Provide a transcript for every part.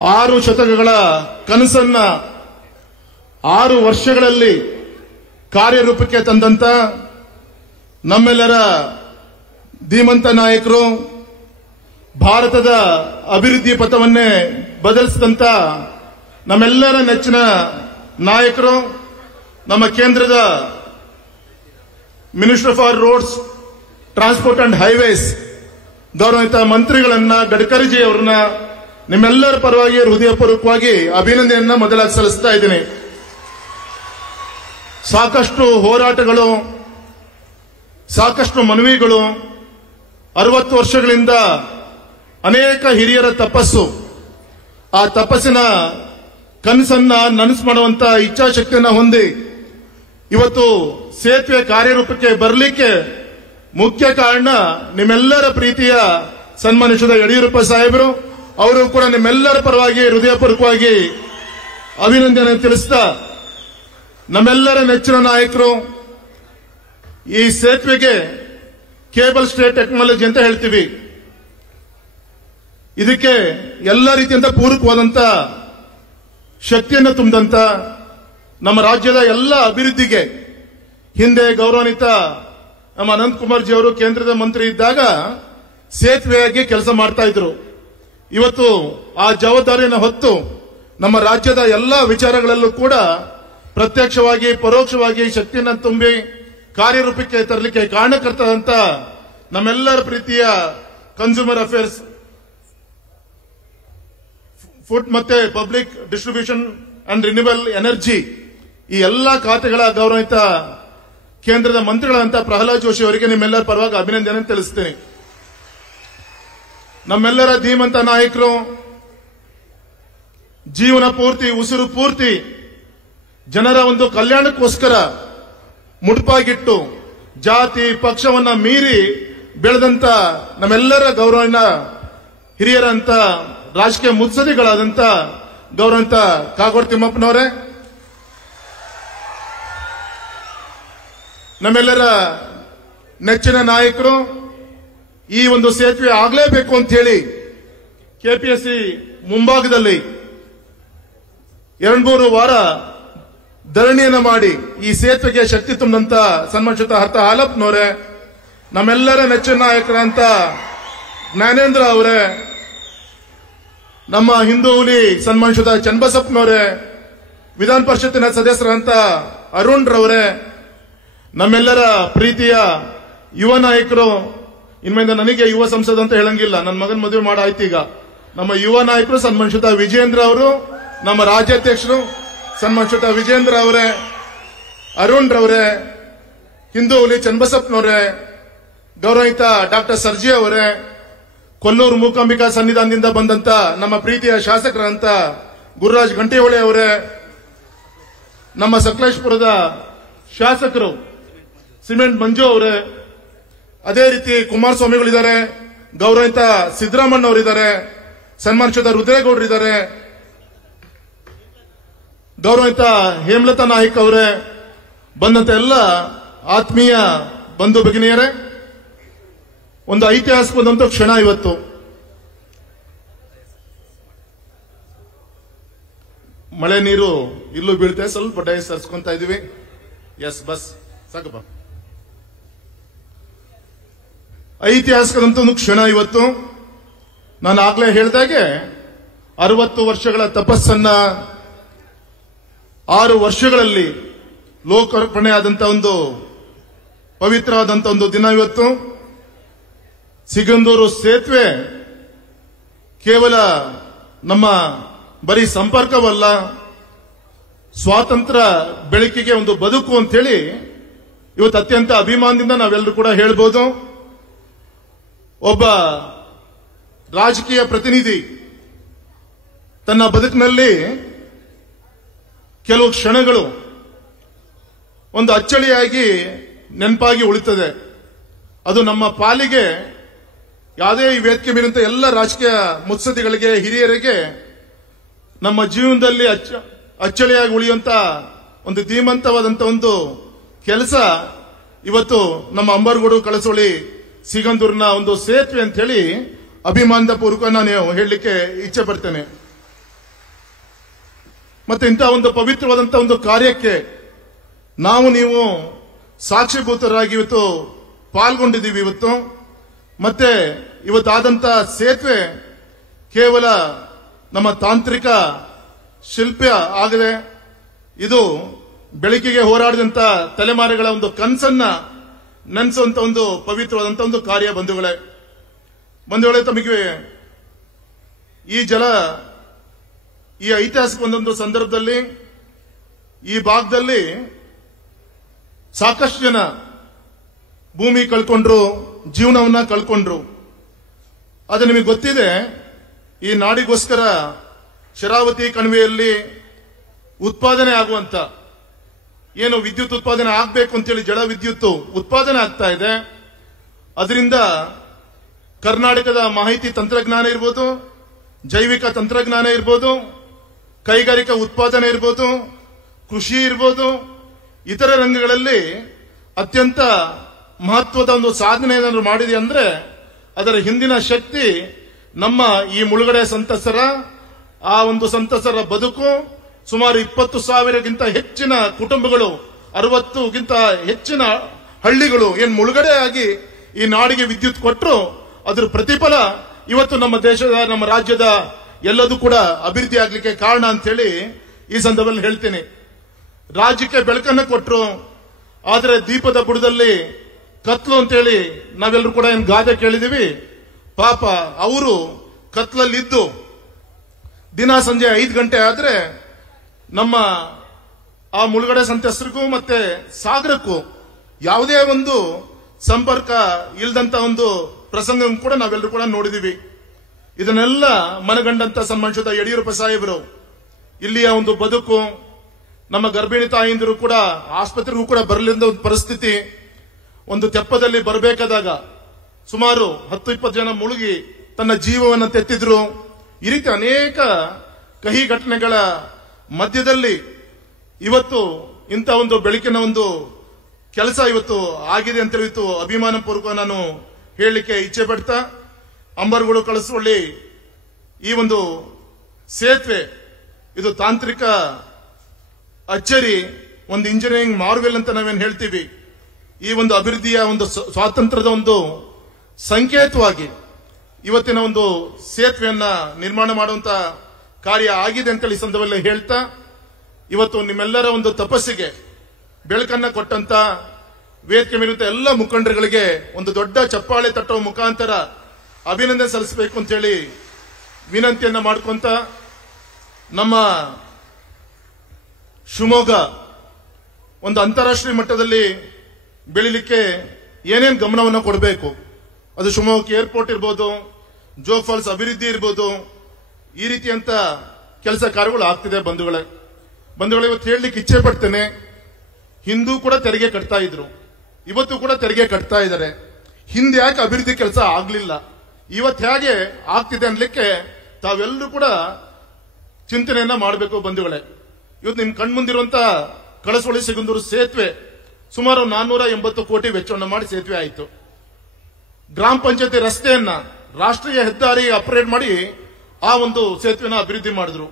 6 ಶತಕಗಳ ಕನಸನ್ನ 6 ವರ್ಷಗಳಲ್ಲಿ ಕಾರ್ಯರೂಪಕ್ಕೆ ತಂದಂತ ನಮ್ಮೆಲ್ಲರ ಧೀಮಂತ ನಾಯಕರು, ಭಾರತದ ಅಭಿವೃದ್ಧಿ ಪಥವನ್ನೇ ಬದಲಿಸಿದಂತ ನಮ್ಮೆಲ್ಲರ ನೆಚ್ಚಿನ ನಾಯಕರು, ನಮ್ಮ ಕೇಂದ್ರದ minister for roads, transport and highways ಗೌರವಿತ ಮಂತ್ರಿಗಳನ್ನ, ಗಡ್ಕರಿಜಿ ಅವರನ್ನ ನಿಮ್ಮೆಲ್ಲರ ಪರವಾಗಿ ಹೃದಯಪೂರ್ವಕವಾಗಿ ಅಭಿನಂದನೆಯನ್ನ ಮೊದಲಾಗಿ ಸಲ್ಲಿಸ್ತಾ ಇದ್ದೀನಿ. ಸಾಕಷ್ಟು ಹೋರಾಟಗಳು, ಸಾಕಷ್ಟು ಮನವಿಗಳು, 60 ವರ್ಷಗಳಿಂದ ಅನೇಕ ಹಿರಿಯರ ತಪಸ್ಸು, ಆ ತಪಸ್ಸಿನ ಕನಸನ್ನ ನನಸು ಮಾಡುವಂತ ಇಚ್ಛಾಶಕ್ತಿಯನ್ನ ಹೊಂದಿ ಇವತ್ತು ಸೇತುವೆ ಕಾರ್ಯರೂಪಕ್ಕೆ ಬರಲಿಕ್ಕೆ ಮುಖ್ಯ ಕಾರಣ ನಿಮ್ಮೆಲ್ಲರ ಪ್ರೀತಿಯ ಸನ್ಮಾನಿಸಿದ ಯಡಿಯೂರಪ್ಪ ಸಾಹೇಬರು. ಅವರು ಕೂಡ ನಿಮ್ಮೆಲ್ಲರ ಪರವಾಗಿ ಹೃದಯಪೂರ್ವಕವಾಗಿ ಅಭಿನಂದನೆ ತಿಳಿಸಿದ ನಮ್ಮೆಲ್ಲರ ನೆಚ್ಚಿನ ನಾಯಕರು. ಈ ಸೇತುವೆಗೆ ಕೇಬಲ್ ಸ್ಟೇ ಟೆಕ್ನಾಲಜಿ ಅಂತ ಹೇಳ್ತೀವಿ. ಇದಕ್ಕೆ ಎಲ್ಲ ರೀತಿಯಿಂದ ಪೂರಕವಾದಂತ ಶಕ್ತಿಯನ್ನು ತುಂಬಿದಂತ ನಮ್ಮ ರಾಜ್ಯದ ಎಲ್ಲ ಅಭಿವೃದ್ಧಿಗೆ ಹಿಂದೆ ಗೌರವಾನ್ವಿತ ನಮ್ಮ ಅನಂತಕುಮಾರ್ ಜಿ ಅವರು ಕೇಂದ್ರದ ಮಂತ್ರಿ ಇದ್ದಾಗ ಸೇತುವೆಯಾಗಿ ಕೆಲಸ ಮಾಡ್ತಾ ಇದ್ರು. ಇವತ್ತು ಆ ಜವಾಬ್ದಾರಿಯನ್ನು ಹೊತ್ತು ನಮ್ಮ ರಾಜ್ಯದ ಎಲ್ಲ ವಿಚಾರಗಳಲ್ಲೂ ಕೂಡ ಪ್ರತ್ಯಕ್ಷವಾಗಿ ಪರೋಕ್ಷವಾಗಿ ಶಕ್ತಿಯನ್ನು ತುಂಬಿ ಕಾರ್ಯರೂಪಕ್ಕೆ ತರಲಿಕ್ಕೆ ಕಾರಣಕರ್ತದಂತ ನಮ್ಮೆಲ್ಲರ ಪ್ರೀತಿಯ ಕನ್ಸ್ಯೂಮರ್ ಅಫೇರ್ಸ್, ಫುಡ್ ಮತ್ತೆ public distribution and renewal energy, ಈ ಎಲ್ಲಾ ಖಾತೆಗಳ ಗೌರವಿತ ಕೇಂದ್ರದ ಮಂತ್ರಿಗಳಂತ ಪ್ರಹ್ಲಾದ್ ಜೋಶಿ ಅವರಿಗೆ ನಿಮ್ಮೆಲ್ಲರ ಪರವಾಗಿ ಅಭಿನಂದನೆ ತಿಳಿಸುತ್ತೇನೆ. ನಮ್ಮೆಲ್ಲರ ಧೀಮಂತ ನಾಯಕರು ಜೀವನ ಪೂರ್ತಿ, ಉಸಿರು ಪೂರ್ತಿ ಜನರ ಒಂದು ಕಲ್ಯಾಣಕ್ಕೋಸ್ಕರ ಮುಡುಪಾಗಿಟ್ಟು ಜಾತಿ ಪಕ್ಷವನ್ನ ಮೀರಿ ಬೆಳೆದಂತ ನಮ್ಮೆಲ್ಲರ ಗೌರವಿನ ಹಿರಿಯರಂತ ರಾಜಕೀಯ ಮುತ್ಸದಿಗಳಾದಂತ ಗೌರವಂತ ಕಾಗೋಡು ತಿಮ್ಮಪ್ಪನವರೇ, ನಮ್ಮೆಲ್ಲರ ನೆಚ್ಚಿನ ನಾಯಕರು, ಈ ಒಂದು ಸೇತುವೆ ಆಗಲೇಬೇಕು ಅಂತ ಹೇಳಿ ಕೆಪಿಎಸ್ಸಿ ಮುಂಭಾಗದಲ್ಲಿ 2-3 ವಾರ ಧರಣಿಯನ್ನ ಮಾಡಿ ಈ ಸೇತುವೆಗೆ ಶಕ್ತಿ ತುಂಬಿದಂತ ಸನ್ಮಾನಿತ ಹರ್ತ ಹಾಲಪ್ಪನವರೇ, ನಮ್ಮೆಲ್ಲರ ನೆಚ್ಚಿನ ನಾಯಕರಂತ ಜ್ಞಾನೇಂದ್ರ ಅವರೇ, ನಮ್ಮ ಹಿಂದೂ ಹುಲಿ ಸನ್ಮಾನಿಸಿದ ಚನ್ನಬಸಪ್ಪನವರೇ, ವಿಧಾನ ಪರಿಷತ್ತಿನ ಸದಸ್ಯರಂತ ಅರುಣ್ ರವರೇ, ನಮ್ಮೆಲ್ಲರ ಪ್ರೀತಿಯ ಯುವ ನಾಯಕರು, ಇನ್ಮೇಲೆ ನನಗೆ ಯುವ ಸಂಸದ ಅಂತ ಹೇಳಂಗಿಲ್ಲ, ನನ್ನ ಮಗನ ಮದುವೆ ಮಾಡಾಯ್ತು. ಈಗ ನಮ್ಮ ಯುವ ನಾಯಕರು ಸನ್ಮಾನಿಸಿದ ವಿಜೇಂದ್ರ ಅವರು, ನಮ್ಮ ರಾಜ್ಯಾಧ್ಯಕ್ಷರು ಸನ್ಮಾನಿಸಿದ ವಿಜೇಂದ್ರ ಅವರೇ, ಅರುಣ್ ರವರೇ, ಹಿಂದೂ ಹುಲಿ ಚನ್ನಬಸಪ್ಪನವರೇ, ಗೌರವಿತ ಡಾಕ್ಟರ್ ಸರ್ಜಿ ಅವರೇ, ಕೊಲ್ಲೂರು ಮೂಕಾಂಬಿಕಾ ಸನ್ನಿಧಾನದಿಂದ ಬಂದಂತ ನಮ್ಮ ಪ್ರೀತಿಯ ಶಾಸಕರಂತ ಗುರುರಾಜ್ ಗಂಟೆಹೊಳೆ ಅವರೇ, ನಮ್ಮ ಸಕಲೇಶ್ಪುರದ ಶಾಸಕರು ಸಿಮೆಂಟ್ ಮಂಜು ಅವರೇ, ಅದೇ ರೀತಿ ಕುಮಾರಸ್ವಾಮಿಗಳಿದ್ದಾರೆ, ಗೌರವಿತ ಸಿದ್ದರಾಮಣ್ಣ ಅವರಿದ್ದಾರೆ, ಸನ್ಮಾನಿಸಿದ ರುದ್ರೇಗೌಡರಿದ್ದಾರೆ, ಗೌರವಿತ ಹೇಮಲತಾ ನಾಯ್ಕ್ ಅವರೇ, ಬಂದಂತ ಎಲ್ಲ ಆತ್ಮೀಯ ಬಂಧು ಭಗಿನಿಯರೇ, ಒಂದು ಐತಿಹಾಸಿಕವಾದಂತ ಕ್ಷಣ ಇವತ್ತು. ಮಳೆ ನೀರು ಇಲ್ಲೂ ಬೀಳ್ತೆ, ಸ್ವಲ್ಪ ಡೈ ಸರ್ಸ್ಕೊಂತ ಇದೀವಿ. ಎಸ್ ಬಸ್ ಸಾಕಪ್ಪ. ಐತಿಹಾಸಿಕದಂತ ಒಂದು ಕ್ಷಣ ಇವತ್ತು. ನಾನು ಆಗ್ಲೇ ಹೇಳಿದಾಗೆ 60 ವರ್ಷಗಳ ತಪಸ್ಸನ್ನ 6 ವರ್ಷಗಳಲ್ಲಿ ಲೋಕಾರ್ಪಣೆ ಆದಂತ ಒಂದು ಪವಿತ್ರವಾದಂತ ಒಂದು ದಿನ ಇವತ್ತು. ಸಿಗಂದೂರು ಸೇತುವೆ ಕೇವಲ ನಮ್ಮ ಬರೀ ಸಂಪರ್ಕವಲ್ಲ, ಸ್ವಾತಂತ್ರ್ಯ ಬೆಳಕಿಗೆ ಒಂದು ಬದುಕು ಅಂತ ಹೇಳಿ ಇವತ್ತು ಅತ್ಯಂತ ಅಭಿಮಾನದಿಂದ ನಾವೆಲ್ಲರೂ ಕೂಡ ಹೇಳ್ಬೋದು. ಒಬ್ಬ ರಾಜಕೀಯ ಪ್ರತಿನಿಧಿ ತನ್ನ ಬದುಕಿನಲ್ಲಿ ಕೆಲವು ಕ್ಷಣಗಳು ಒಂದು ಅಚ್ಚಳಿಯಾಗಿ ನೆನಪಾಗಿ ಉಳಿತದೆ. ಅದು ನಮ್ಮ ಪಾಲಿಗೆ, ಯಾವುದೇ ಈ ವೇದಿಕೆ ಮೇಲಿಂತ ಎಲ್ಲ ರಾಜಕೀಯ ಮುತ್ಸದಿಗಳಿಗೆ, ಹಿರಿಯರಿಗೆ ನಮ್ಮ ಜೀವನದಲ್ಲಿ ಅಚ್ಚಳಿಯಾಗಿ ಉಳಿಯುವಂತ ಒಂದು ಧೀಮಂತವಾದಂತ ಒಂದು ಕೆಲಸ ಇವತ್ತು ನಮ್ಮ ಅಂಬಾರಗೋಡು ಕಳಸೋಳಿ ಸಿಗಂದೂರಿನ ಒಂದು ಸೇತುವೆ ಅಂತ ಹೇಳಿ ಅಭಿಮಾನದ ಪೂರ್ವಕ ನಾನು ಹೇಳಲಿಕ್ಕೆ ಇಚ್ಛೆ ಪಡ್ತೇನೆ. ಮತ್ತೆ ಇಂತಹ ಒಂದು ಪವಿತ್ರವಾದಂತಹ ಒಂದು ಕಾರ್ಯಕ್ಕೆ ನಾವು ನೀವು ಸಾಕ್ಷಿಭೂತರಾಗಿ ಇವತ್ತು ಪಾಲ್ಗೊಂಡಿದ್ದೀವಿ. ಇವತ್ತು ಮತ್ತೆ ಇವತ್ತಾದಂತ ಸೇತುವೆ ಕೇವಲ ನಮ್ಮ ತಾಂತ್ರಿಕ ಶಿಲ್ಪ ಆಗದೆ, ಇದು ಬೆಳಕಿಗೆ ಹೋರಾಡಿದಂತ ತಲೆಮಾರುಗಳ ಒಂದು ಕನಸನ್ನ ನೆನೆಸುವಂತ ಒಂದು ಪವಿತ್ರವಾದಂತ ಒಂದು ಕಾರ್ಯ. ಬಂಧುಗಳೇ, ತಮಗೆ ಈ ಈ ಐತಿಹಾಸಿಕ ಒಂದೊಂದು ಸಂದರ್ಭದಲ್ಲಿ ಈ ಭಾಗದಲ್ಲಿ ಸಾಕಷ್ಟು ಜನ ಭೂಮಿ ಕಳ್ಕೊಂಡ್ರು, ಜೀವನವನ್ನ ಕಳ್ಕೊಂಡ್ರು. ಅದು ನಿಮಗೆ ಗೊತ್ತಿದೆ. ಈ ನಾಡಿಗೋಸ್ಕರ ಶರಾವತಿ ಕಣಿವೆಯಲ್ಲಿ ಉತ್ಪಾದನೆ ಆಗುವಂತ ಏನು ವಿದ್ಯುತ್ ಉತ್ಪಾದನೆ ಆಗಬೇಕು ಅಂತೇಳಿ ಜಲ ವಿದ್ಯುತ್ ಉತ್ಪಾದನೆ ಆಗ್ತಾ ಇದೆ. ಅದರಿಂದ ಕರ್ನಾಟಕದ ಮಾಹಿತಿ ತಂತ್ರಜ್ಞಾನ ಇರ್ಬೋದು, ಜೈವಿಕ ತಂತ್ರಜ್ಞಾನ ಇರ್ಬೋದು, ಕೈಗಾರಿಕಾ ಉತ್ಪಾದನೆ ಇರ್ಬೋದು, ಕೃಷಿ ಇರ್ಬೋದು, ಇತರ ರಂಗಗಳಲ್ಲಿ ಅತ್ಯಂತ ಮಹತ್ವದ ಒಂದು ಸಾಧನೆ ಏನಾದ್ರು ಮಾಡಿದೆ ಅಂದ್ರೆ ಅದರ ಹಿಂದಿನ ಶಕ್ತಿ ನಮ್ಮ ಈ ಮುಳುಗಡೆ ಸಂತಸರ ಆ ಒಂದು ಸಂತಸರ ಬದುಕು. ಸುಮಾರು 20,000ಗಿಂತ ಹೆಚ್ಚಿನ ಕುಟುಂಬಗಳು, 60ಗಿಂತ ಹೆಚ್ಚಿನ ಹಳ್ಳಿಗಳು ಏನ್ ಮುಳುಗಡೆ ಆಗಿ ಈ ನಾಡಿಗೆ ವಿದ್ಯುತ್ ಕೊಟ್ಟರು. ಅದರ ಪ್ರತಿಫಲ ಇವತ್ತು ನಮ್ಮ ದೇಶದ, ನಮ್ಮ ರಾಜ್ಯದ ಎಲ್ಲದೂ ಕೂಡ ಅಭಿವೃದ್ಧಿ ಆಗ್ಲಿಕ್ಕೆ ಕಾರಣ ಅಂತ ಹೇಳಿ ಈ ಸಂದರ್ಭದಲ್ಲಿ ಹೇಳ್ತೀನಿ. ರಾಜ್ಯಕ್ಕೆ ಬೆಳಕನ್ನು ಕೊಟ್ಟರು, ಆದರೆ ದೀಪದ ಬುಡದಲ್ಲಿ ಕತ್ಲು ಅಂತೇಳಿ ನಾವೆಲ್ಲರೂ ಕೂಡ ಏನ್ ಗಾದೆ ಕೇಳಿದೀವಿ. ಪಾಪ ಅವರು ಕತ್ಲಲ್ಲಿದ್ದು ದಿನ ಸಂಜೆ 5 ಗಂಟೆ ಆದ್ರೆ ನಮ್ಮ ಆ ಮುಳುಗಡೆ ಸಂತ್ರಸ್ತರಿಗೂ ಮತ್ತೆ ಸಾಗರಕ್ಕೂ ಯಾವುದೇ ಒಂದು ಸಂಪರ್ಕ ಇಲ್ಲದಂತ ಒಂದು ಪ್ರಸಂಗ ಕೂಡ ನಾವೆಲ್ಲರೂ ಕೂಡ ನೋಡಿದೀವಿ. ಇದನ್ನೆಲ್ಲ ಮನಗಂಡಂತ ಸನ್ಮಾನಿಸಿದ ಯಡಿಯೂರಪ್ಪ ಸಾಹೇಬರು ಇಲ್ಲಿಯ ಒಂದು ಬದುಕು, ನಮ್ಮ ಗರ್ಭಿಣಿ ತಾಯಿಂದರು ಕೂಡ ಆಸ್ಪತ್ರೆಗೂ ಕೂಡ ಬರಲಿದ್ದ ಒಂದು ಪರಿಸ್ಥಿತಿ, ಒಂದು ತೆಪ್ಪದಲ್ಲಿ ಬರಬೇಕಾದಾಗ ಸುಮಾರು 10-20 ಜನ ಮುಳುಗಿ ತನ್ನ ಜೀವವನ್ನು ತೆತ್ತಿದ್ರು. ಈ ರೀತಿ ಅನೇಕ ಕಹಿ ಘಟನೆಗಳ ಮಧ್ಯದಲ್ಲಿ ಇವತ್ತು ಇಂಥ ಒಂದು ಬೆಳಕಿನ ಒಂದು ಕೆಲಸ ಇವತ್ತು ಆಗಿದೆ ಅಂತ ಇವತ್ತು ಅಭಿಮಾನ ಪೂರ್ವಕ ನಾನು ಹೇಳಲಿಕ್ಕೆ ಇಚ್ಛೆ ಪಡ್ತಾ, ಅಂಬರ್ಗೋಡು ಕಳಸವಳ್ಳಿ ಈ ಒಂದು ಸೇತುವೆ ಇದು ತಾಂತ್ರಿಕ ಅಚ್ಚರಿ, ಒಂದು ಇಂಜಿನಿಯರಿಂಗ್ ಮಾರ್ವೆಲ್ ಅಂತ ನಾವೇನು ಹೇಳ್ತೀವಿ. ಈ ಒಂದು ಅಭಿವೃದ್ಧಿಯ ಒಂದು ಸ್ವಾತಂತ್ರ್ಯದ ಒಂದು ಸಂಕೇತವಾಗಿ ಇವತ್ತಿನ ಒಂದು ಸೇತುವೆಯನ್ನ ನಿರ್ಮಾಣ ಮಾಡುವಂತ ಕಾರ್ಯ ಆಗಿದೆ ಅಂತ ಈ ಸಂದರ್ಭದಲ್ಲಿ ಹೇಳ್ತಾ, ಇವತ್ತು ನಿಮ್ಮೆಲ್ಲರ ಒಂದು ತಪಸ್ಸಿಗೆ ಬೆಳಕನ್ನ ಕೊಟ್ಟಂತ ವೇದಿಕೆ ಮೇಲಿದ್ದ ಎಲ್ಲ ಮುಖಂಡರುಗಳಿಗೆ ಒಂದು ದೊಡ್ಡ ಚಪ್ಪಾಳೆ ತಟ್ಟುವ ಮುಖಾಂತರ ಅಭಿನಂದನೆ ಸಲ್ಲಿಸಬೇಕು ಅಂತ ಹೇಳಿ ವಿನಂತಿಯನ್ನ ಮಾಡ್ಕೊಂತ, ನಮ್ಮ ಶಿವಮೊಗ್ಗ ಒಂದು ಅಂತಾರಾಷ್ಟ್ರೀಯ ಮಟ್ಟದಲ್ಲಿ ಬೆಳಿಲಿಕ್ಕೆ ಏನೇನು ಗಮನವನ್ನು ಕೊಡಬೇಕು, ಅದು ಶಿವಮೊಗ್ಗಕ್ಕೆ ಏರ್ಪೋರ್ಟ್ ಇರ್ಬೋದು, ಜೋಗ್ ಫಾಲ್ಸ್ ಅಭಿವೃದ್ಧಿ ಇರ್ಬೋದು, ಈ ರೀತಿಯಂತ ಕೆಲಸ ಕಾರ್ಯಗಳು ಆಗ್ತಿದೆ. ಬಂಧುಗಳೇ, ಇವತ್ತು ಹೇಳಲಿಕ್ಕೆ ಇಚ್ಛೆ ಪಡ್ತೇನೆ. ಹಿಂದೂ ಕೂಡ ತೆರಿಗೆ ಕಟ್ತಾ ಇದ್ರು, ಇವತ್ತು ಕೂಡ ತೆರಿಗೆ ಕಟ್ತಾ ಇದ್ದಾರೆ. ಹಿಂದೆ ಯಾಕೆ ಅಭಿವೃದ್ಧಿ ಕೆಲಸ ಆಗ್ಲಿಲ್ಲ, ಇವತ್ತು ಹೇಗೆ ಆಗ್ತಿದೆ ಅನ್ಲಿಕ್ಕೆ ತಾವೆಲ್ಲರೂ ಕೂಡ ಚಿಂತನೆಯನ್ನ ಮಾಡಬೇಕು. ಬಂಧುಗಳೇ, ಇವತ್ತು ನಿಮ್ ಕಣ್ಮುಂದಿರುವಂತ ಕಳಸವಳ್ಳಿ ಸಿಗಂದೂರು ಸೇತುವೆ ಸುಮಾರು 480 ಕೋಟಿ ವೆಚ್ಚವನ್ನು ಮಾಡಿ ಸೇತುವೆ ಆಯಿತು. ಗ್ರಾಮ ಪಂಚಾಯತಿ ರಸ್ತೆಯನ್ನ ರಾಷ್ಟ್ರೀಯ ಹೆದ್ದಾರಿ ಅಪ್ಗ್ರೇಡ್ ಮಾಡಿ ಆ ಒಂದು ಸೇತುವೆನ ಅಭಿವೃದ್ಧಿ ಮಾಡಿದ್ರು.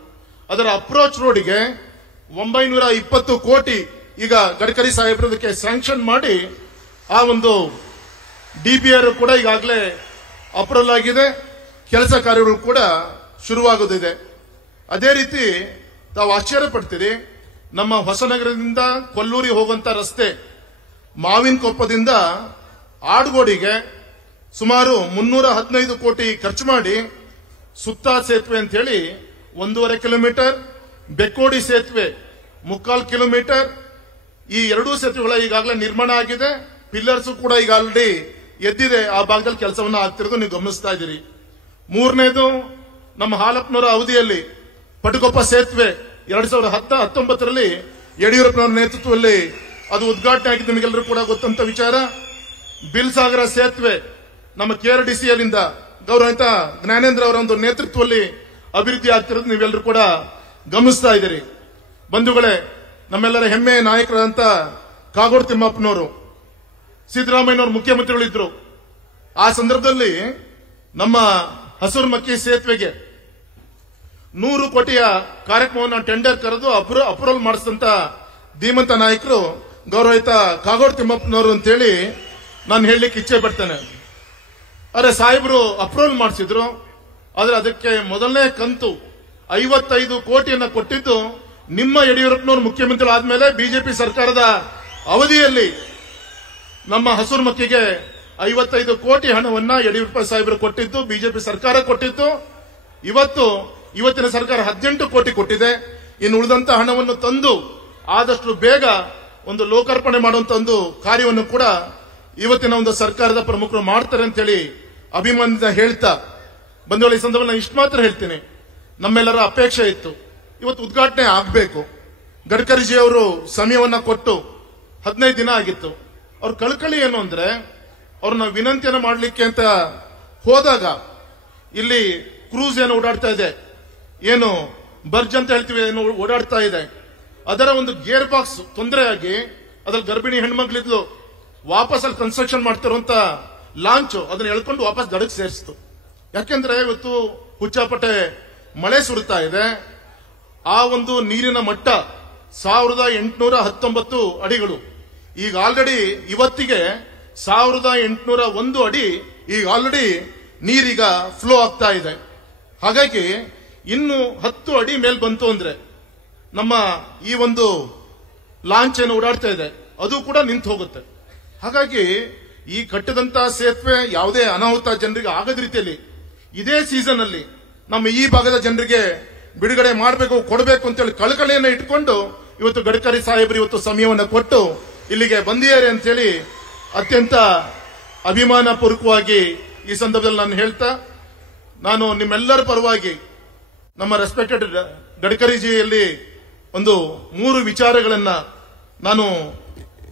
ಅದರ ಅಪ್ರೋಚ್ ರೋಡ್ಗೆ 920 ಕೋಟಿ ಈಗ ಗಡ್ಕರಿ ಸಾಹೇಬ್ರದಕ್ಕೆ ಸ್ಯಾಂಕ್ಷನ್ ಮಾಡಿ ಆ ಒಂದು ಡಿಪಿಆರ್ ಕೂಡ ಈಗಾಗಲೇ ಅಪ್ರೂವಲ್ ಆಗಿದೆ, ಕೆಲಸ ಕಾರ್ಯಗಳು ಕೂಡ ಶುರುವಾಗೋದಿದೆ. ಅದೇ ರೀತಿ ತಾವು ಆಶ್ಚರ್ಯ ಪಡ್ತೀರಿ, ನಮ್ಮ ಹೊಸನಗರದಿಂದ ಕೊಲ್ಲೂರಿಗೆ ಹೋಗುವಂತ ರಸ್ತೆ ಮಾವಿನಕೊಪ್ಪದಿಂದ ಆಡ್ಗೋಡಿಗೆ ಸುಮಾರು 315 ಕೋಟಿ ಖರ್ಚು ಮಾಡಿ ಸುತ್ತ ಸೇತುವೆ ಅಂತ ಹೇಳಿ 1.5 ಕಿಲೋಮೀಟರ್, ಬೆಕ್ಕೋಡಿ ಸೇತುವೆ 3/4 ಕಿಲೋಮೀಟರ್, ಈ ಎರಡೂ ಸೇತುವೆಗಳ ಈಗಾಗಲೇ ನಿರ್ಮಾಣ ಆಗಿದೆ. ಪಿಲ್ಲರ್ಸ್ ಕೂಡ ಈಗ ಆಲ್ರೆಡಿ ಎದ್ದಿದೆ. ಆ ಭಾಗದಲ್ಲಿ ಕೆಲಸವನ್ನ ಆಗ್ತಿರೋದು ನೀವು ಗಮನಿಸ್ತಾ ಇದ್ದೀರಿ. ಮೂರನೇದು, ನಮ್ಮ ಹಾಲಪ್ಪನವರ ಅವಧಿಯಲ್ಲಿ ಪಟಕೊಪ್ಪ ಸೇತುವೆ 2019ರಲ್ಲಿ ಯಡಿಯೂರಪ್ಪನವರ ನೇತೃತ್ವದಲ್ಲಿ ಅದು ಉದ್ಘಾಟನೆ ಆಗಿದ್ದು ನಿಮಗೆಲ್ಲರೂ ಕೂಡ ಗೊತ್ತಂತ ವಿಚಾರ. ಬಿಲ್ಸಾಗರ ಸೇತುವೆ ನಮ್ಮ KRDCಯಲ್ಲಿಂದ ಗೌರವಿತ ಜ್ಞಾನೇಂದ್ರ ಅವರ ಒಂದು ನೇತೃತ್ವದಲ್ಲಿ ಅಭಿವೃದ್ಧಿ ಆಗ್ತಿರೋದು ನೀವೆಲ್ಲರೂ ಕೂಡ ಗಮನಿಸ್ತಾ ಇದ್ದೀರಿ. ಬಂಧುಗಳೇ, ನಮ್ಮೆಲ್ಲರ ಹೆಮ್ಮೆಯ ನಾಯಕರಾದಂತ ಕಾಗೋಡು ತಿಮ್ಮಪ್ಪನವರು, ಸಿದ್ದರಾಮಯ್ಯನವರು ಮುಖ್ಯಮಂತ್ರಿಗಳಿದ್ರು. ಆ ಸಂದರ್ಭದಲ್ಲಿ ನಮ್ಮ ಹಸೂರು ಮಕ್ಕಿ ಸೇತುವೆಗೆ 100 ಕೋಟಿಯ ಕಾರ್ಯಕ್ರಮವನ್ನು ಟೆಂಡರ್ ಕರೆದು ಅಪ್ರೂವಲ್ ಮಾಡಿಸಿದಂತ ಧೀಮಂತ ನಾಯಕರು ಗೌರವಿತ ಕಾಗೋಡು ತಿಮ್ಮಪ್ಪನವರು ಅಂತೇಳಿ ನಾನು ಹೇಳಲಿಕ್ಕೆ ಇಚ್ಛೆ ಪಡ್ತೇನೆ. ಅರೆ ಸಾಹೇಬರು ಅಪ್ರೂವಲ್ ಮಾಡಿಸಿದ್ರು, ಆದ್ರೆ ಅದಕ್ಕೆ ಮೊದಲನೇ ಕಂತು 55 ಕೋಟಿಯನ್ನ ಕೊಟ್ಟಿದ್ದು ನಿಮ್ಮ ಯಡಿಯೂರಪ್ಪನವರು ಮುಖ್ಯಮಂತ್ರಿ ಆದ್ಮೇಲೆ ಬಿಜೆಪಿ ಸರ್ಕಾರದ ಅವಧಿಯಲ್ಲಿ ನಮ್ಮ ಹಸೂರು ಮಕ್ಕಿಗೆ 55 ಕೋಟಿ ಹಣವನ್ನ ಯಡಿಯೂರಪ್ಪ ಸಾಹೇಬರು ಕೊಟ್ಟಿದ್ದು, ಬಿಜೆಪಿ ಸರ್ಕಾರ ಕೊಟ್ಟಿದ್ದು. ಇವತ್ತಿನ ಸರ್ಕಾರ 18 ಕೋಟಿ ಕೊಟ್ಟಿದೆ. ಇನ್ನು ಉಳಿದಂತ ಹಣವನ್ನು ತಂದು ಆದಷ್ಟು ಬೇಗ ಒಂದು ಲೋಕಾರ್ಪಣೆ ಮಾಡುವಂತ ಒಂದು ಕಾರ್ಯವನ್ನು ಕೂಡ ಇವತ್ತಿನ ಒಂದು ಸರ್ಕಾರದ ಪ್ರಮುಖರು ಮಾಡ್ತಾರೆ ಅಂತೇಳಿ ಅಭಿಮಾನದಿಂದ ಹೇಳ್ತಾ ಬಂಧುಗಳ ಈ ಸಂದರ್ಭದಲ್ಲಿ ನಾನು ಇಷ್ಟು ಮಾತ್ರ ಹೇಳ್ತೀನಿ. ನಮ್ಮೆಲ್ಲರ ಅಪೇಕ್ಷೆ ಇತ್ತು ಇವತ್ತು ಉದ್ಘಾಟನೆ ಆಗಬೇಕು. ಗಡ್ಕರಿಜಿ ಅವರು ಸಮಯವನ್ನ ಕೊಟ್ಟು 15 ದಿನ ಆಗಿತ್ತು. ಅವ್ರ ಕಳಕಳಿ ಏನು ಅಂದ್ರೆ, ಅವ್ರನ್ನ ವಿನಂತಿಯನ್ನು ಮಾಡಲಿಕ್ಕೆ ಅಂತ ಹೋದಾಗ ಇಲ್ಲಿ ಕ್ರೂಸ್ ಏನು ಓಡಾಡ್ತಾ ಇದೆ, ಏನು ಬರ್ಜ್ ಅಂತ ಹೇಳ್ತೀವಿ, ಏನು ಓಡಾಡ್ತಾ ಇದೆ, ಅದರ ಒಂದು ಗೇರ್ ಬಾಕ್ಸ್ ತೊಂದರೆ ಆಗಿ ಅದ್ರಲ್ಲಿ ಗರ್ಭಿಣಿ ಹೆಣ್ಮಕ್ಳಿದ್ಲು. ವಾಪಸ್ ಅಲ್ಲಿ ಕನ್ಸ್ಟ್ರಕ್ಷನ್ ಮಾಡ್ತಿರುವಂತ ಲಾಂಚ್ ಅದನ್ನ ಎಳ್ಕೊಂಡು ವಾಪಸ್ ದಡಕ್ಕೆ ಸೇರಿಸ್ತು. ಯಾಕೆಂದ್ರೆ ಇವತ್ತು ಹುಚ್ಚಾಪಟ್ಟೆ ಮಳೆ ಸುರಿತಾ ಇದೆ. ಆ ಒಂದು ನೀರಿನ ಮಟ್ಟ 1819 ಅಡಿಗಳು. ಈಗ ಆಲ್ರೆಡಿ ಇವತ್ತಿಗೆ 1801 ಅಡಿ ಈಗ ಆಲ್ರೆಡಿ ನೀರೀಗ ಫ್ಲೋ ಆಗ್ತಾ ಇದೆ. ಹಾಗಾಗಿ ಇನ್ನು 10 ಅಡಿ ಮೇಲ್ ಬಂತು ಅಂದ್ರೆ ನಮ್ಮ ಈ ಒಂದು ಲಾಂಚ್ ಏನು ಓಡಾಡ್ತಾ ಇದೆ ಅದು ಕೂಡ ನಿಂತು ಹೋಗುತ್ತೆ. ಹಾಗಾಗಿ ಈ ಕಟ್ಟದಂತ ಸೇತುವೆ ಯಾವುದೇ ಅನಾಹುತ ಜನರಿಗೆ ಆಗದ ರೀತಿಯಲ್ಲಿ ಇದೇ ಸೀಸನ್ ಅಲ್ಲಿ ನಮ್ಮ ಈ ಭಾಗದ ಜನರಿಗೆ ಬಿಡುಗಡೆ ಮಾಡಬೇಕು, ಕೊಡಬೇಕು ಅಂತೇಳಿ ಕಳಕಳಿಯನ್ನು ಇಟ್ಕೊಂಡು ಇವತ್ತು ಗಡ್ಕರಿ ಸಾಹೇಬರು ಇವತ್ತು ಸಮಯವನ್ನು ಕೊಟ್ಟು ಇಲ್ಲಿಗೆ ಬಂದಿದ್ದಾರೆ ಅಂತೇಳಿ ಅತ್ಯಂತ ಅಭಿಮಾನ ಪೂರ್ವಕವಾಗಿ ಈ ಸಂದರ್ಭದಲ್ಲಿ ನಾನು ಹೇಳ್ತಾ, ನಾನು ನಿಮ್ಮೆಲ್ಲರ ಪರವಾಗಿ ನಮ್ಮ ರೆಸ್ಪೆಕ್ಟೆಡ್ ಗಡ್ಕರಿಜಿಯಲ್ಲಿ ಒಂದು 3 ವಿಚಾರಗಳನ್ನ ನಾನು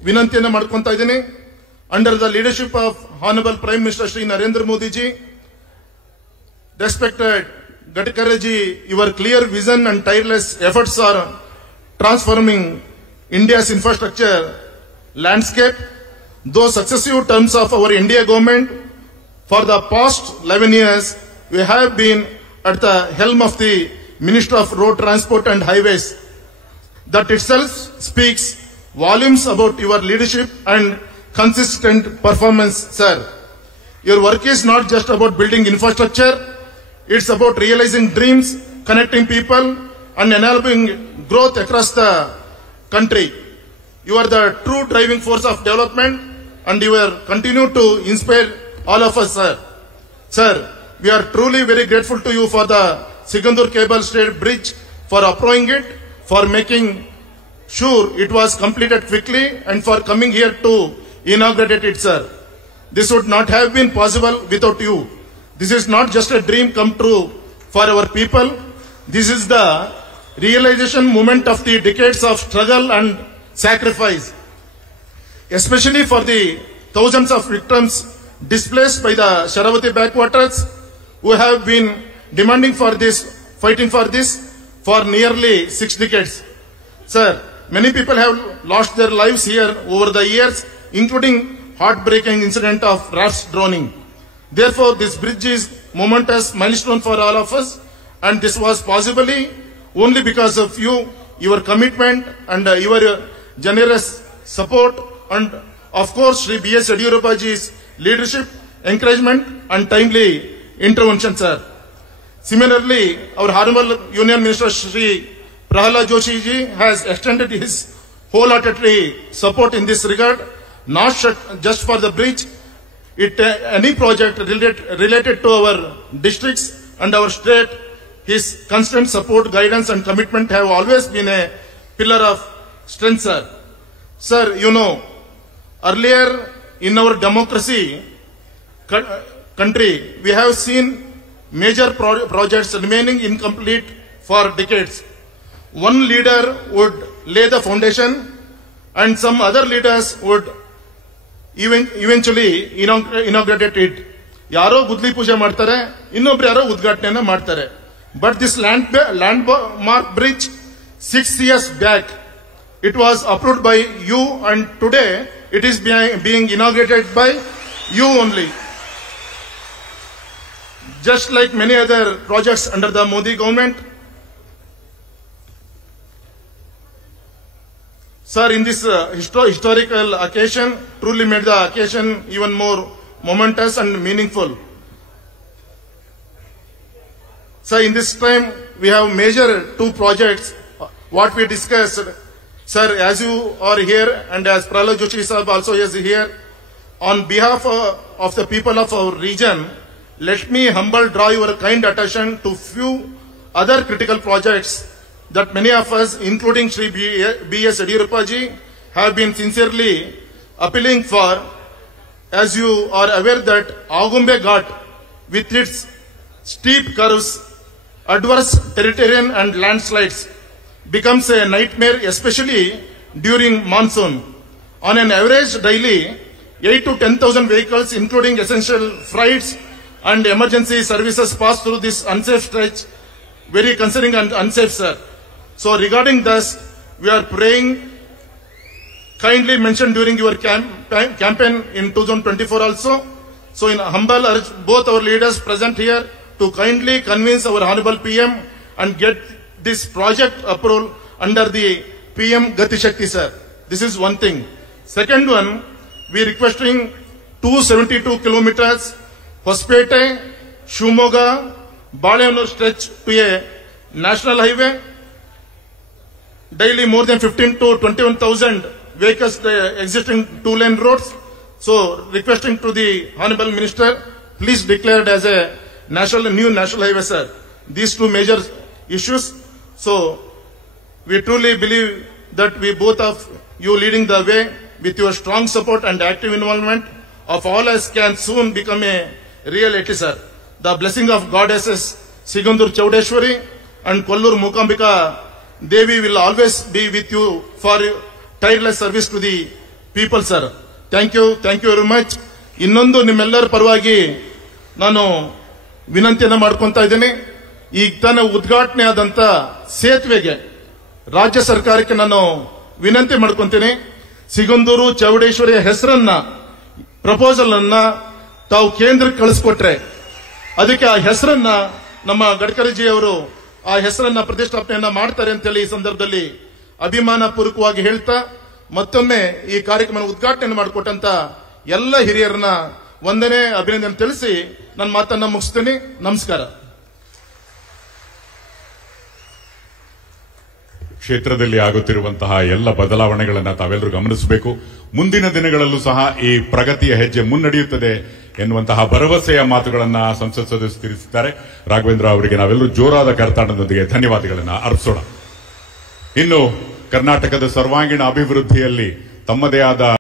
ವಿನಂತಿಯನ್ನು ಮಾಡ್ಕೊಂತಾ ಇದ್ದೀನಿ. Under the leadership of honourable prime minister Shri Narendra Modiji, respected Gadkariji, your clear vision and tireless efforts are transforming India's infrastructure landscape. Those successive terms of our India government for the past 11 years, we have been at the helm of the Minister of Road Transport and Highways. That itself speaks volumes about your leadership and consistent performance, sir. Your work is not just about building infrastructure. It's about realizing dreams, connecting people, and enabling growth across the country. You are the true driving force of development, and you will continue to inspire all of us, sir. Sir, we are truly very grateful to you for the Sikandur Cable Stayed Bridge, for approving it, for making sure it was completed quickly, and for coming here to inaugurate it, sir. This would not have been possible without you. This is not just a dream come true for our people. This is the realization moment of the decades of struggle and sacrifice, especially for the thousands of victims displaced by the Sharavati backwaters who have been demanding for this, fighting for this for nearly 6 decades. Sir, many people have lost their lives here over the years, including heartbreaking incident of rash drowning. Therefore, this bridge is momentous milestone for all of us, and this was possibly only because of you, your commitment, and your generous support, and of course, Shri B.S. Yediyurappaji's leadership, encouragement, and timely intervention, sir. Similarly, our Honorable Union Minister Shri Prahalad Joshi ji has extended his wholeheartedly support in this regard, not just for the bridge. Any project related to our districts and our state, his constant support, guidance, and commitment have always been a pillar of strength, sir. Sir, you know, earlier in our democracy country, we have seen major projects remaining incomplete for decades. One leader would lay the foundation, and some other leaders would eventually inaugurated it. ಯಾರೋ ಗುದ್ಲಿ ಪೂಜೆ ಮಾಡ್ತಾರೆ, ಇನ್ನೊಬ್ರು ಯಾರೋ ಉದ್ಘಾಟನೆಯನ್ನ ಮಾಡ್ತಾರೆ. But this landmark bridge 6 years back, it was approved by you, and today it is being inaugurated by you only. Just like many other projects under the Modi government, Sir, in this historical occasion, truly made the occasion even more momentous and meaningful. Sir, in this time, we have major two projects, what we discussed. Sir, as you are here and as Prahlad Joshi Sahab also is here, on behalf of the people of our region, let me humble draw your kind attention to few other critical projects that many of us, including Shri B.S. Yediyurappa ji, have been sincerely appealing for. As you are aware that Agumbe Ghat, with its steep curves, adverse terrain and landslides, becomes a nightmare, especially during monsoon. On an average daily, 8 to 10,000 vehicles, including essential freights and emergency services, pass through this unsafe stretch. Very concerning and unsafe, sir. So regarding this, we are praying, kindly mentioned during your campaign in 2024 also. So in humble urge both our leaders present here to kindly convince our Honorable PM and get this project approval under the PM Gati Shakti, sir. This is one thing. Second one, we requesting 272 kilometers, Hospete, Shumoga, Baleonu stretch to a national highway. Daily more than 15 to 21,000 vehicles existing two-lane roads. So requesting to the Honorable Minister, please declare it as a new national highway, sir. These two major issues. So we truly believe that we both of you leading the way with your strong support and active involvement of all us can soon become a reality, sir. The blessing of goddesses Sigundur Chaudeshwari and Kollur Mukambika Devi will always be with you for tireless service to the people, sir. Thank you very much. ಇನ್ನೊಂದು ನಿಮ್ಮೆಲ್ಲರ ಪರವಾಗಿ ನಾನು ವಿನಂತಿಯನ್ನು ಮಾಡ್ಕೊಂತಾ ಇದ್ದೀನಿ. ಈಗ ತಾನೇ ಉದ್ಘಾಟನೆ ಆದಂತ ಸೇತುವೆಗೆ ರಾಜ್ಯ ಸರ್ಕಾರಕ್ಕೆ ನಾನು ವಿನಂತಿ ಮಾಡ್ಕೊಂತೀನಿ. ಸಿಗಂದೂರು ಚೌಡೇಶ್ವರಿಯ ಹೆಸರನ್ನ ಪ್ರಪೋಸಲ್ ಅನ್ನ ತಾವು ಕೇಂದ್ರಕ್ಕೆ ಕಳಿಸ್ಕೊಟ್ರೆ ಅದಕ್ಕೆ ಆ ಹೆಸರನ್ನ ನಮ್ಮ ಗಡ್ಕರಿಜಿ ಅವರು ಆ ಹೆಸರನ್ನ ಪ್ರತಿಷ್ಠಾಪನೆಯನ್ನ ಮಾಡ್ತಾರೆ ಅಂತೇಳಿ ಈ ಸಂದರ್ಭದಲ್ಲಿ ಅಭಿಮಾನ ಪೂರ್ವಕವಾಗಿ ಹೇಳ್ತಾ ಮತ್ತೊಮ್ಮೆ ಈ ಕಾರ್ಯಕ್ರಮ ಉದ್ಘಾಟನೆ ಮಾಡಿಕೊಟ್ಟಂತ ಎಲ್ಲ ಹಿರಿಯರನ್ನ ವಂದನೆ ಅಭಿನಂದನೆ ತಿಳಿಸಿ ನನ್ನ ಮಾತನ್ನ ಮುಗಿಸ್ತೀನಿ. ನಮಸ್ಕಾರ. ಕ್ಷೇತ್ರದಲ್ಲಿ ಆಗುತ್ತಿರುವಂತಹ ಎಲ್ಲ ಬದಲಾವಣೆಗಳನ್ನು ತಾವೆಲ್ಲರೂ ಗಮನಿಸಬೇಕು. ಮುಂದಿನ ದಿನಗಳಲ್ಲೂ ಸಹ ಈ ಪ್ರಗತಿಯ ಹೆಜ್ಜೆ ಮುನ್ನಡೆಯುತ್ತದೆ ಎನ್ನುವಂತಹ ಭರವಸೆಯ ಮಾತುಗಳನ್ನ ಸಂಸತ್ ಸದಸ್ಯರು ತಿಳಿಸಿದ್ದಾರೆ. ರಾಘವೇಂದ್ರ ಅವರಿಗೆ ನಾವೆಲ್ಲರೂ ಜೋರಾದ ಕರತಾಡದೊಂದಿಗೆ ಧನ್ಯವಾದಗಳನ್ನು ಅರ್ಪಿಸೋಣ. ಇನ್ನು ಕರ್ನಾಟಕದ ಸರ್ವಾಂಗೀಣ ಅಭಿವೃದ್ಧಿಯಲ್ಲಿ ತಮ್ಮದೇ ಆದ